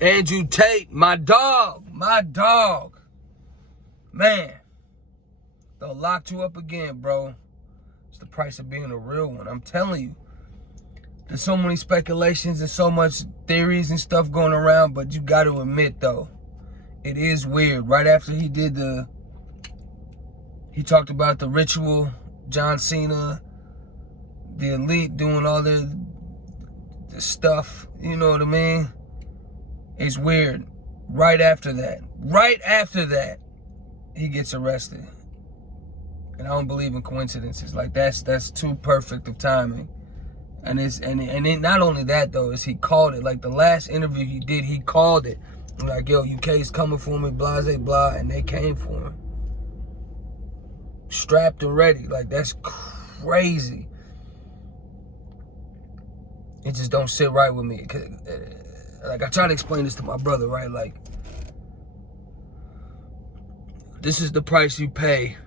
Andrew Tate, my dog. Man, they'll lock you up again, bro. It's the price of being a real one. I'm telling you. There's so many speculations and so much theories and stuff going around, but you got to admit, though, it is weird. Right after he talked about the ritual, John Cena, the elite doing all the stuff, you know what I mean? It's weird. Right after that, he gets arrested. And I don't believe in coincidences. Like, that's too perfect of timing. And not only that, though, is he called it. Like, the last interview he did, he called it. Like, yo, UK's coming for me, blah, blah, blah. And they came for him. Strapped and ready. Like, that's crazy. It just don't sit right with me. Like, I try to explain this to my brother, right? Like, this is the price you pay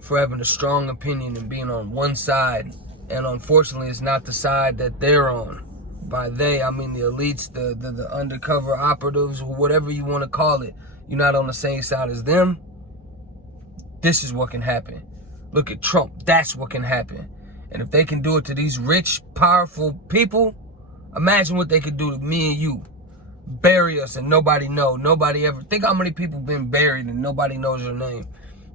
for having a strong opinion and being on one side. And unfortunately, it's not the side that they're on. By they, I mean the elites, the undercover operatives, or whatever you want to call it. You're not on the same side as them. This is what can happen. Look at Trump. That's what can happen. And if they can do it to these rich, powerful people, imagine what they could do to me and you. Bury us and nobody know. Nobody ever. Think how many people been buried and nobody knows your name.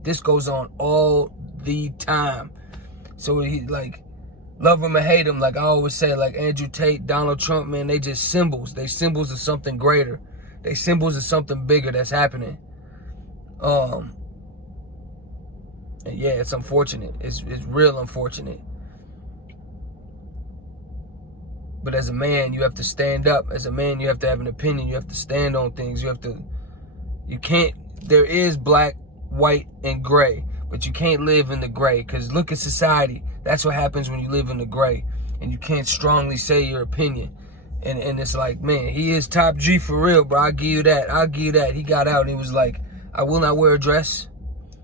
This goes on all the time. So he, like, love him or hate him, like I always say, like Andrew Tate, Donald Trump, man, they just symbols. They symbols of something greater. They symbols of something bigger that's happening. And yeah, it's unfortunate. It's real unfortunate. But as a man, you have to stand up. As a man, you have to have an opinion. You have to stand on things. You can't, there is black, white, and gray. But you can't live in the gray. Because look at society. That's what happens when you live in the gray. And you can't strongly say your opinion. And it's like, man, he is top G for real, bro. I'll give you that. He got out and he was like, I will not wear a dress.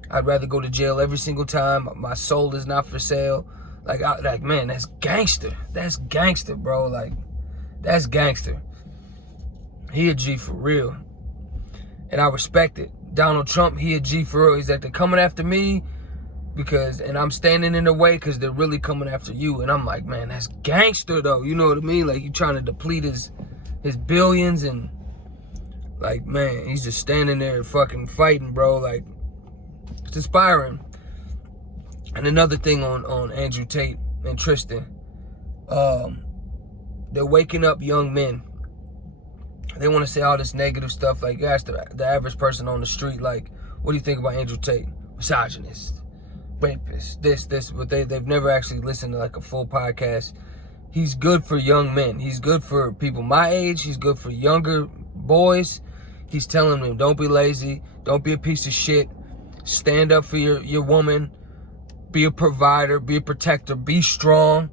I'd rather go to jail every single time. My soul is not for sale. Like, man, that's gangster. That's gangster, bro. Like, that's gangster. He a G for real. And I respect it. Donald Trump, he a G for real. He's like, they're coming after me and I'm standing in the way because they're really coming after you. And I'm like, man, that's gangster, though. You know what I mean? Like, you trying to deplete his billions and, like, man, he's just standing there fucking fighting, bro. Like, it's inspiring. And another thing on Andrew Tate and Tristan, they're waking up young men. They want to say all this negative stuff. Like, you ask the average person on the street, like, what do you think about Andrew Tate? Misogynist, rapist, this. But they've never actually listened to, like, a full podcast. He's good for young men. He's good for people my age. He's good for younger boys. He's telling them, don't be lazy. Don't be a piece of shit. Stand up for your woman. Be a provider, be a protector, be strong.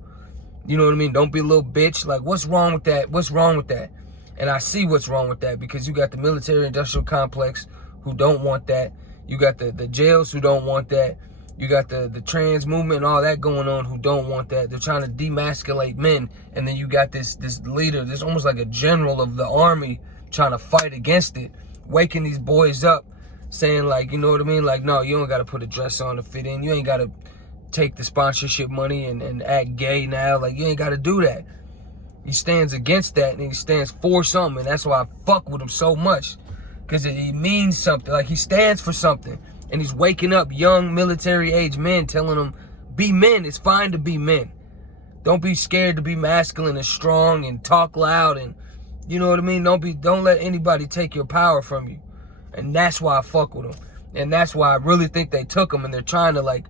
You know what I mean? Don't be a little bitch. Like, what's wrong with that? What's wrong with that? And I see what's wrong with that because you got the military-industrial complex who don't want that. You got the jails who don't want that. You got the trans movement and all that going on who don't want that. They're trying to demasculate men. And then you got this leader, this almost like a general of the army trying to fight against it, waking these boys up, saying, like, you know what I mean? Like, no, you don't got to put a dress on to fit in. You ain't got to take the sponsorship money and act gay now. Like, you ain't got to do that. He stands against that and he stands for something. And that's why I fuck with him so much. Because he means something. Like, he stands for something. And he's waking up young military-age men, telling them, be men. It's fine to be men. Don't be scared to be masculine and strong and talk loud. And, you know what I mean? Don't let anybody take your power from you. And that's why I fuck with him. And that's why I really think they took him and they're trying to, like,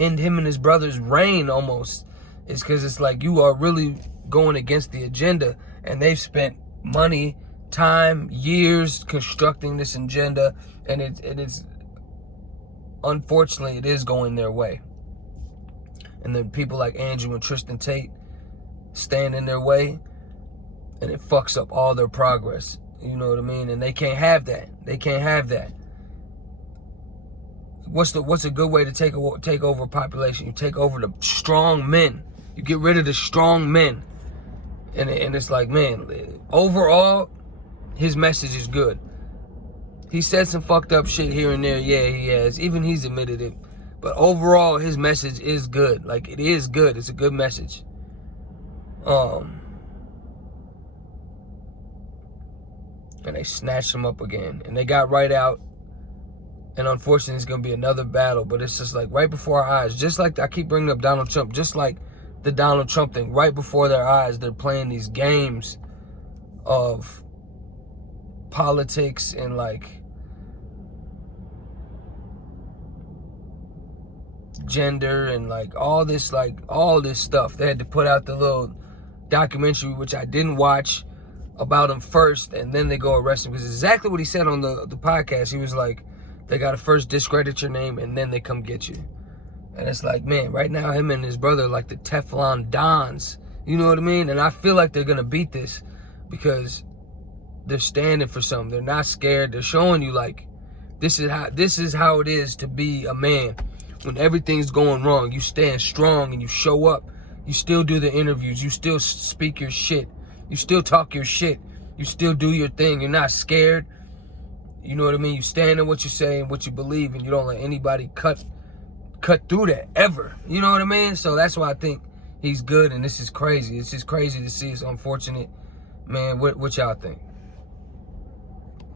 end him and his brother's reign almost. It's because it's like you are really going against the agenda. And they've spent money, time, years constructing this agenda. And it's unfortunately, it is going their way. And then people like Andrew and Tristan Tate stand in their way. And it fucks up all their progress. You know what I mean? And they can't have that. They can't have that. What's a good way to take over a population? You take over the strong men. You get rid of the strong men. And it's like, man, overall, his message is good. He said some fucked up shit here and there. Yeah, he has. Even he's admitted it. But overall, his message is good. Like, it is good. It's a good message. And they snatched him up again. And they got right out. And unfortunately, it's going to be another battle. But it's just like right before our eyes. Just like I keep bringing up Donald Trump. Just like the Donald Trump thing. Right before their eyes, they're playing these games of politics and like gender and like all this stuff. They had to put out the little documentary, which I didn't watch, about him first, and then they go arrest him, because it's exactly what he said on the podcast. He was like, they gotta first discredit your name and then they come get you. And it's like, man, right now him and his brother are like the Teflon Dons, you know what I mean? And I feel like they're gonna beat this because they're standing for something. They're not scared. They're showing you like this is how it is to be a man. When everything's going wrong, you stand strong and you show up. You still do the interviews. You still speak your shit. You still talk your shit. You still do your thing. You're not scared. You know what I mean? You stand in what you say and what you believe, and you don't let anybody cut through that ever. You know what I mean? So that's why I think he's good, and this is crazy. It's just crazy to see. It's unfortunate. Man, what y'all think?